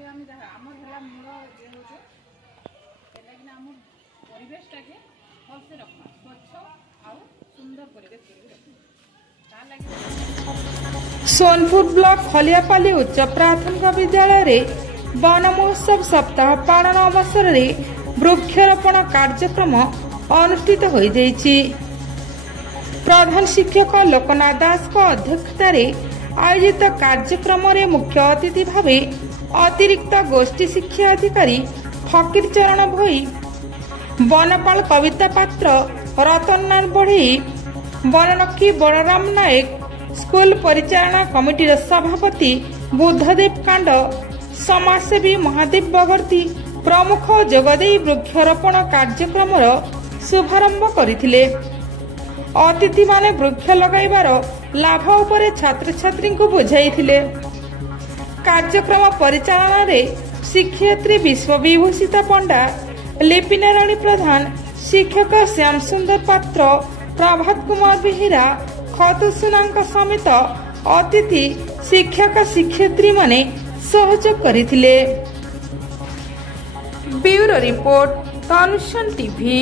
ଏବେ ଆମେ ଯାହା ଆମର ହେଲା ମୂଳ ଯେ ହଉଛି ଏଲାକିନା ଆମ ପରିବେଶଟାକେ ଭଲସେ ରଖମା ସ୍ୱଚ୍ଛ ଆଉ ସୁନ୍ଦର ପରିବେଶ କରିକି ରଖମା ତା ଲାଗି सोनपुर ब्लॉक हलियापाली उच्च प्राथमिक विद्यालय वन महोत्सव सप्ताह पालन अवसर में वृक्षरोपण कार्यक्रम अनुष्ठित हो जाइछि। प्रधान शिक्षक लोकनाथ दास को अध्यक्षतार आयोजित कार्यक्रम में मुख्य अतिथि भावे अतिरिक्त गोष्ठी शिक्षा अधिकारी फकीर चरण भोई, वनपाल कविता पात्र, रतनलाल बढ़ई, वनरक्षी बलराम नायक, स्कूल परिचालना कमिटी सभापति बुद्धदेव कांड, समाजसेवी महादेव बगर्ती प्रमुख जोगदे वृक्षरोपण कार्यक्रम शुभारंभ करथिले। अतिथि माने वृक्ष लगाइबार लाभ उपरे छात्र छात्री को बुझाइथिले। कार्यक्रम परिचालना रे शिक्षयित्री विश्वविभूषिता पंडा, लिपिनारायणी प्रधान, शिक्षक श्याम सुंदर पात्र, प्रभात कुमार बेहेरा, खतुसुना समेत अतिथि शिक्षक शिक्षयित्री माने सहयोग करथिले। ब्यूरो रिपोर्ट तनुषण टीवी।